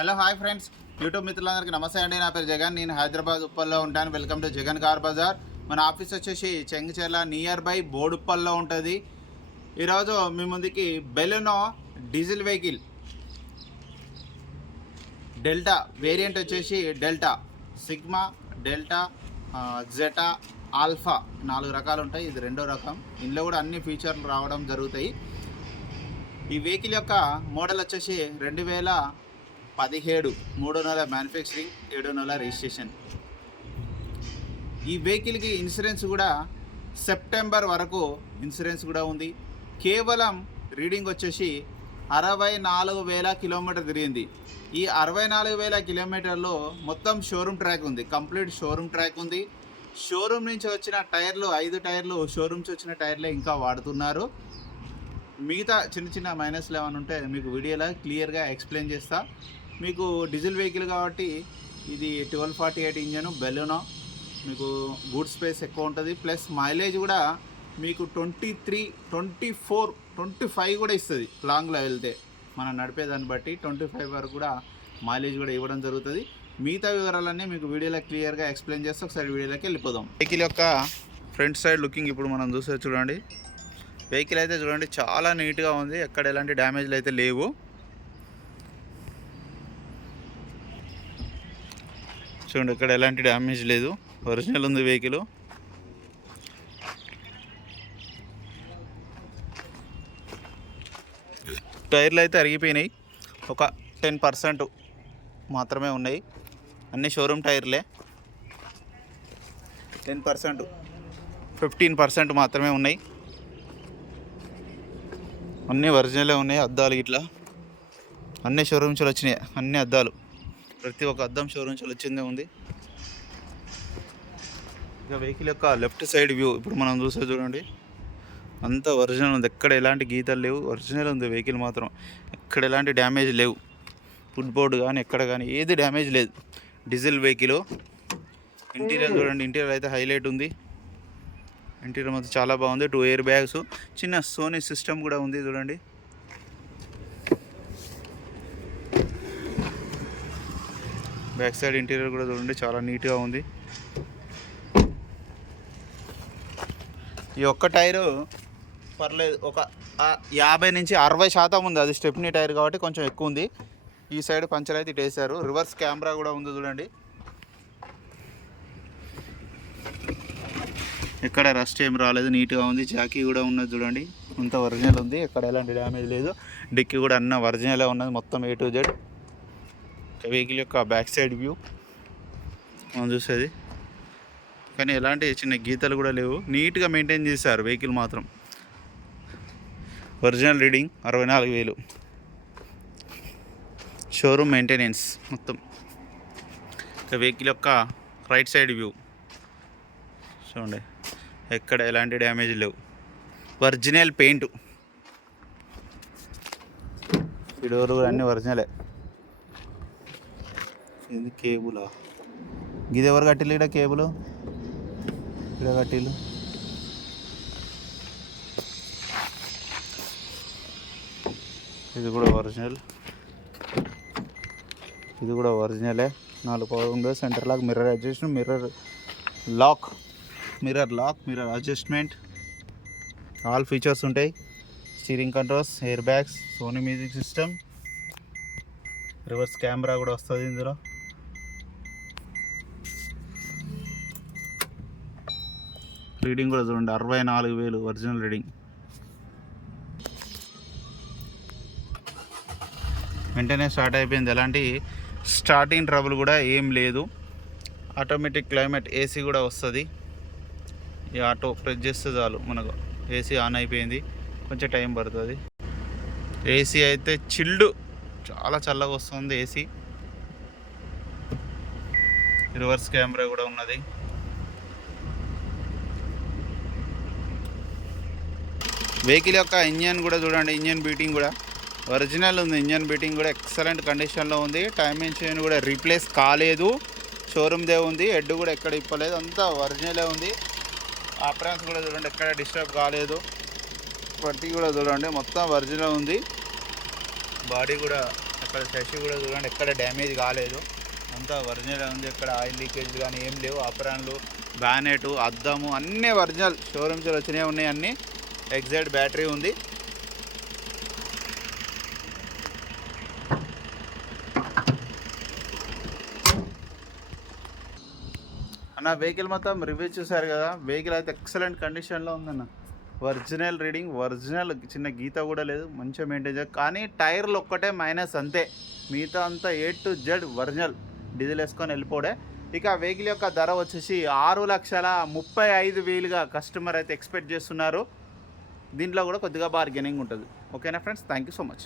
Hello hi friends, YouTube మిత్రులందరికీ నమస్తే అండి. నా పేరు జగన్. నేను హైదరాబాద్ ఉప్పల్లో ఉంటాను. Welcome to Jagan car Bazar. మన ఆఫీస్ వచ్చేసి చెంగిచెర్ల నియర్ బై బోడుప్పల్లో ఉంటుంది. ఈరోజు మీ ముందుకి Baleno diesel vehicle delta variant వచ్చేసి delta sigma, delta, zeta, alpha 4 రకాలు ఉంటాయి. ఇది రెండో రకం. ఇందులో కూడా అన్ని ఫీచర్లు రావడం జరుగుతాయి. ఈ వెహికల్ యొక్క మోడల్ వచ్చేసి 2017, 3 నెలల మ్యానుఫ్యాక్చరింగ్, 7 నెలల రిజిస్ట్రేషన్. ఈ వెహికల్కి ఇన్సూరెన్స్ కూడా సెప్టెంబర్ వరకు ఇన్సూరెన్స్ కూడా ఉంది. కేవలం రీడింగ్ వచ్చేసి 64,000 కిలోమీటర్ తిరిగింది. ఈ 64,000 కిలోమీటర్లో మొత్తం షోరూమ్ ట్రాక్ ఉంది, కంప్లీట్ షోరూమ్ ట్రాక్ ఉంది. షోరూమ్ నుంచి వచ్చిన టైర్లు 5 టైర్లు షోరూమ్ నుంచి వచ్చిన టైర్లే ఇంకా వాడుతున్నారు. మిగతా చిన్న చిన్న మైనస్లు ఏమైనా ఉంటే మీకు వీడియోలో క్లియర్గా ఎక్స్ప్లెయిన్ చేస్తా. మీకు డీజిల్ వెహికల్ కాబట్టి ఇది 1248 ఇంజన్ బెలెనో. మీకు బూట్ స్పేస్ ఎక్కువ ఉంటుంది, ప్లస్ మైలేజ్ కూడా మీకు 23, 24, 25 కూడా ఇస్తుంది. లాంగ్లో వెళ్తే మనం నడిపేదాన్ని బట్టి 25 వరకు కూడా మైలేజ్ కూడా ఇవ్వడం జరుగుతుంది. మిగతా వివరాలన్నీ మీకు వీడియోలో క్లియర్గా ఎక్స్ప్లెయిన్ చేస్తే ఒకసారి వీడియోలోకి వెళ్ళిపోదాం. వెహికల్ యొక్క ఫ్రంట్ సైడ్ లుకింగ్ ఇప్పుడు మనం చూసే చూడండి. వెహికల్ అయితే చూడండి చాలా నీట్గా ఉంది, ఎక్కడ ఎలాంటి డ్యామేజ్లు అయితే లేవు. చూడండి ఇక్కడ ఎలాంటి డ్యామేజ్ లేదు, ఒరిజినల్ ఉంది వెహికల్. టైర్లు అయితే అరిగిపోయినాయి, ఒక 10% మాత్రమే ఉన్నాయి. అన్ని షోరూమ్ టైర్లే. 10%, 15% మాత్రమే ఉన్నాయి. అన్నీ ఒరిజినలే ఉన్నాయి. అద్దాలు ఇట్లా అన్నీ షోరూమ్ నుంచి వచ్చినాయి. అన్ని అద్దాలు, ప్రతి ఒక్క అద్దం షోరూమ్ నుంచి వచ్చిందే ఉంది. ఇక వెహికల్ యొక్క లెఫ్ట్ సైడ్ వ్యూ ఇప్పుడు మనం చూసే చూడండి. అంతా ఒరిజినల్ ఉంది, ఎక్కడ ఎలాంటి గీతలు లేవు. ఒరిజినల్ ఉంది వెహికల్ మాత్రం, ఎక్కడ ఎలాంటి డ్యామేజ్ లేవు. ఫుట్ బోర్డు కానీ ఎక్కడ కానీ ఏది డ్యామేజ్ లేదు. Diesel vehicle. ఇంటీరియర్ చూడండి, ఇంటీరియర్ అయితే హైలైట్ ఉంది. ఇంటీరియర్ మొత్తం చాలా బాగుంది. 2 ఎయిర్ బ్యాగ్స్, చిన్న సోనీ సిస్టమ్ కూడా ఉంది చూడండి. బ్యాక్ సైడ్ ఇంటీరియర్ కూడా చూడండి చాలా నీట్గా ఉంది. ఈ ఒక్క టైరు పర్లేదు, ఒక 50 నుంచి 60% ఉంది. అది స్టెప్నీ టైర్ కాబట్టి కొంచెం ఎక్కువ ఉంది. ఈ సైడ్ పంచర్ అయితే ఇటు వేసారు. రివర్స్ కెమెరా కూడా ఉంది చూడండి. ఎక్కడ రస్ట్ ఏం రాలేదు, నీట్గా ఉంది. జాకీ కూడా ఉన్నది చూడండి, అంత ఒరిజినల్ ఉంది, ఎక్కడ ఎలాంటి డ్యామేజ్ లేదు. డిక్కీ కూడా అన్న ఒరిజినలే ఉన్నది మొత్తం A to Z. వెహికల్ యొక్క బ్యాక్ సైడ్ వ్యూ మనం చూసేది, కానీ ఎలాంటి చిన్న గీతలు కూడా లేవు. నీట్గా మెయింటైన్ చేశారు వెహికల్ మాత్రం. Original reading 64,000. షోరూమ్ మెయింటెనెన్స్ మొత్తం. వెహికల్ యొక్క రైట్ సైడ్ వ్యూ చూడండి, ఎక్కడ ఎలాంటి డ్యామేజ్ లేవు. Original paint. ఈ డోర్ అన్నీ ఒరిజినలే. ఇది కేబులా, ఇది ఎవరు కట్టిల్లు? ఇక్కడ కేబుల్ ఇక్కడ కట్టిల్లు. ఇది కూడా ఒరిజినల్, ఇది కూడా ఒరిజినలే. 4 power window, centre lock, mirror adjustment, mirror lock, mirror adjustment, all features ఉంటాయి. Steering controls, air bags, Sony music system, reverse camera కూడా వస్తుంది ఇందులో. రీడింగ్ కూడా చూడండి 64,000 ఒరిజినల్ రీడింగ్. వెంటనే స్టార్ట్ అయిపోయింది, ఎలాంటి స్టార్టింగ్ ట్రబుల్ కూడా ఏం లేదు. ఆటోమేటిక్ క్లైమేట్ ఏసీ కూడా వస్తుంది. ఈ ఆటో ప్రెస్ చేస్తే చాలు మనకు ఏసీ ఆన్ అయిపోయింది. కొంచెం టైం పడుతుంది. ఏసీ అయితే చిల్డ్, చాలా చల్లగా వస్తుంది ఏసీ. రివర్స్ కెమెరా కూడా ఉన్నది. వెహికల్ యొక్క ఇంజన్ కూడా చూడండి, ఇంజన్ బీటింగ్ కూడా ఒరిజినల్ ఉంది. ఇంజన్ బీటింగ్ కూడా ఎక్సలెంట్ కండిషన్లో ఉంది. టైమింగ్ చైన్ కూడా రీప్లేస్ కాలేదు, షోరూమ్దే ఉంది. హెడ్ కూడా ఎక్కడ ఇప్పలేదు, అంతా ఒరిజినలే ఉంది. ఆపరెన్స్ కూడా చూడండి ఎక్కడ డిస్టర్బ్ కాలేదు. పట్టి కూడా చూడండి మొత్తం ఒరిజినల్ ఉంది. బాడీ కూడా అక్కడ శశి కూడా చూడండి, ఎక్కడ డ్యామేజ్ కాలేదు, అంతా ఒరిజినల్ ఉంది. ఎక్కడ ఆయిల్ లీకేజ్ కానీ ఏం లేవు. ఆపరాన్లు, బ్యానెటు, అద్దము అన్నీ ఒరిజినల్ షోరూమ్స్ వచ్చినవి ఉన్నాయి. అన్నీ ఎగ్జాక్ట్ బ్యాటరీ ఉంది. అన్న వెహికల్ మొత్తం రివ్యూ చూసారు కదా. వెహికల్ అయితే ఎక్సలెంట్ కండిషన్లో ఉందన్న. ఒరిజినల్ రీడింగ్, ఒరిజినల్, చిన్న గీత కూడా లేదు, మంచిగా మెయింటైన్ చేయాలి. కానీ టైర్లు ఒక్కటే మైనస్ అంతే, మిగతా అంతా A to Z original. Diesel వేసుకొని వెళ్ళిపోడే. ఇక వెహికల్ యొక్క ధర వచ్చేసి 6,35,000గా కస్టమర్ అయితే ఎక్స్పెక్ట్ చేస్తున్నారు. దీంట్లో కూడా కొద్దిగా బార్గెనింగ్ ఉంటుంది. ఓకేనా friends, thank you so much.